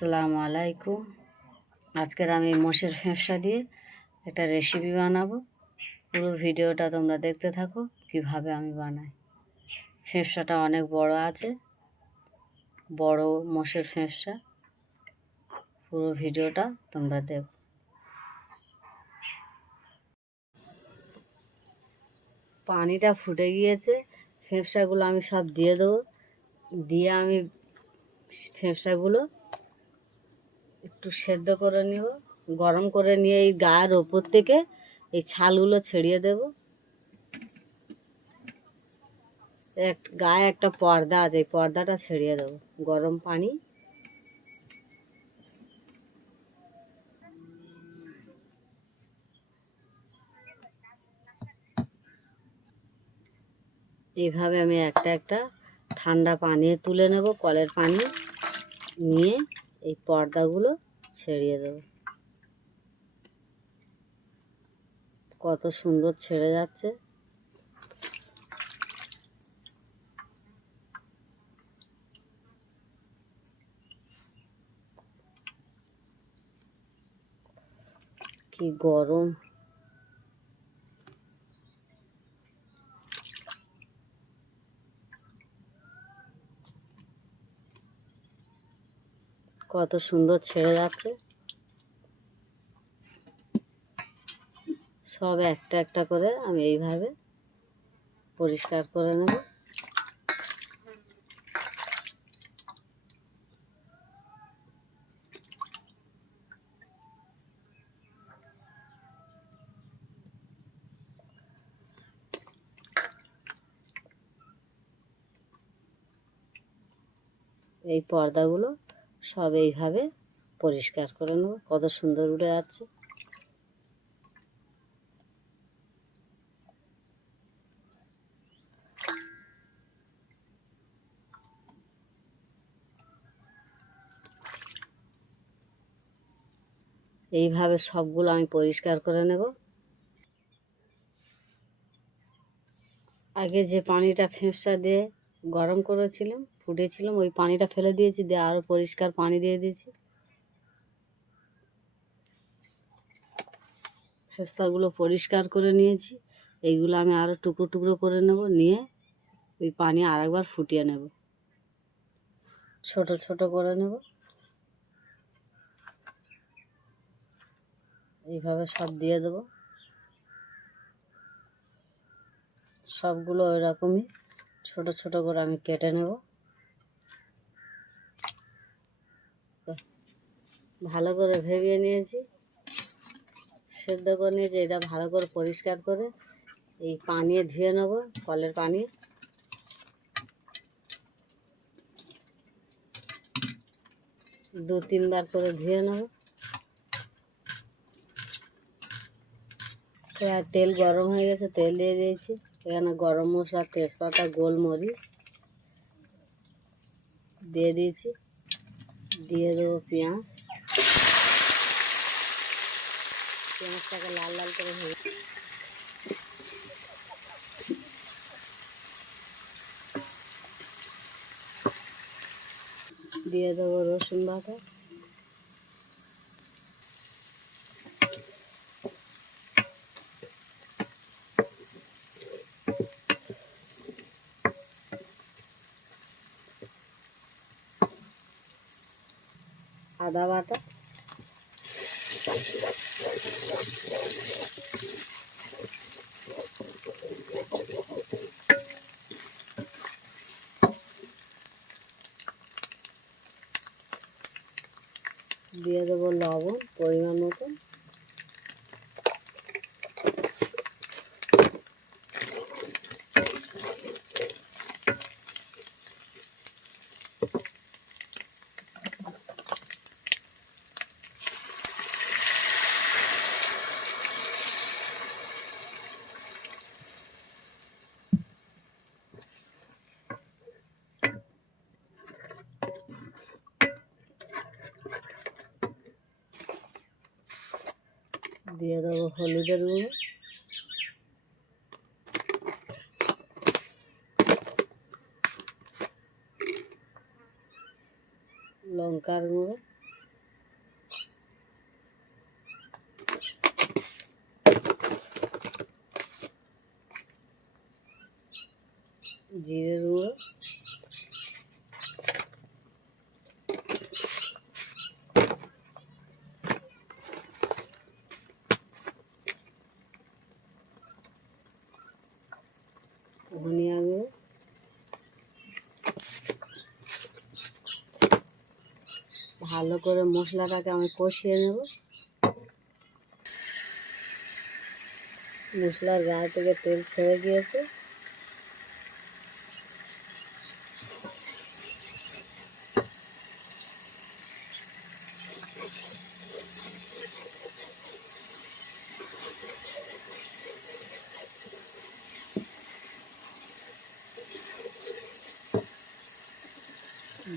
আসসালামু আলাইকুম। আজকের আমি মোষের ফ্যাঁপসা দিয়ে একটা রেসিপি বানাবো। পুরো ভিডিওটা তোমরা দেখতে থাকো কিভাবে আমি বানাই। ফ্যাঁপসাটা অনেক বড় আছে, বড় মোষের ফ্যাঁপসা। পুরো ভিডিওটা তোমরা দেখো। পানিটা ফুটে গিয়েছে, ফ্যাঁপসাগুলো আমি সব দিয়ে দেবো। দিয়ে আমি ফ্যাঁপসাগুলো একটু সেদ্ধ করে নেব, গরম করে নিয়ে এই গায়ের ওপর থেকে এই ছালগুলো ছেড়িয়ে দেব। গায়ে একটা পর্দা আছে, এই পর্দাটা ছেড়িয়ে দেবো। গরম পানি এইভাবে আমি একটা একটা ঠান্ডা পানি তুলে নেব, কলের পানি নিয়ে এই পর্দাগুলো ছেড়িয়ে দেব। কত সুন্দর ছেড়ে যাচ্ছে। কি গরম! কত সুন্দর ছেড়ে যাচ্ছে। সব একটা একটা করে আমি এইভাবে পরিষ্কার করে নেব। এই পর্দাগুলো সব এইভাবে পরিষ্কার করে নেব। কত সুন্দর উড়ে যাচ্ছে। এইভাবে সবগুলো আমি পরিষ্কার করে নেব। আগে যে পানিটা ফ্যাঁপসা দিয়ে গরম করেছিলাম, ফুটেছিলাম, ওই পানিটা ফেলে দিয়েছি, দিয়ে আরও পরিষ্কার পানি দিয়ে দিয়েছি। ফ্যাঁপসাগুলো পরিষ্কার করে নিয়েছি। এইগুলো আমি আরও টুকরো টুকরো করে নেব, নিয়ে ওই পানি আরেকবার ফুটিয়ে নেব, ছোট ছোট করে নেব। এইভাবে সব দিয়ে দেবো। সবগুলো ওই রকমই ছোট ছোট করে আমি কেটে নেব। ভালো করে ভেবিয়ে নিয়েছি, সেদ্ধ করে নিয়েছি। এটা ভালো করে পরিষ্কার করে এই পানি ধুয়ে নেব, কলের পানি। দু তিনবার করে ধুয়ে নেব। তেল গরম হয়ে গেছে, তেল দিয়ে দিয়েছি। এখানে গরম মশলা, তেজপাতা, গোলমরিচ দিয়ে দিয়েছি। দিয়ে দেবো পেঁয়াজ। পেঁয়াজটাকে লাল লাল করে ভেজে দিয়ে দেবো রসুন বাটা। আদা বাটা। দিয়ে দেবো লবণ পরিমাণ মতন। দিয়ে দেবো হলুদের গুঁড়ো, লঙ্কার গুঁড়ো, জিরের গুঁড়ো, ধনিয়া গুঁড়ো, ভালো করে মশলাটাকে আমি কষিয়ে নেব। মশলার গায়ে থেকে তেল ছেড়ে দিয়েছে।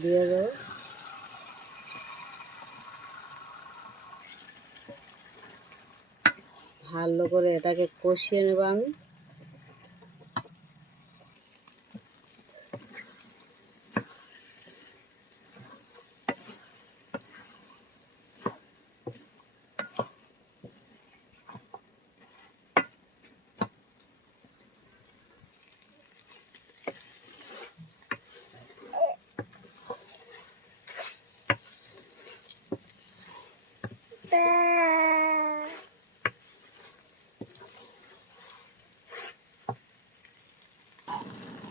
দিয়ে দেবো ভালো করে, এটাকে কষিয়ে নেব আমি।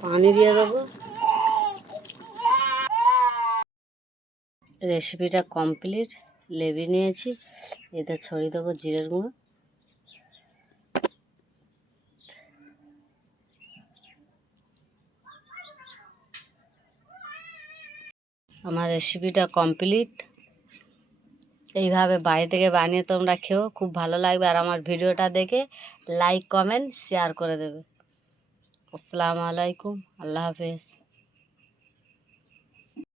পানি দিয়ে দেবো। রেসিপিটা কমপ্লিট। লেবি নিয়েছি, এতে ছড়িয়ে দেবো জিরের গুঁড়ো। আমার রেসিপিটা কমপ্লিট। এইভাবে বাড়ি থেকে বানিয়ে তোমরা খেও, খুব ভালো লাগবে। আর আমার ভিডিওটা দেখে লাইক কমেন্ট শেয়ার করে দেবে। আসসালামু আলাইকুম, আল্লাহ হাফেজ।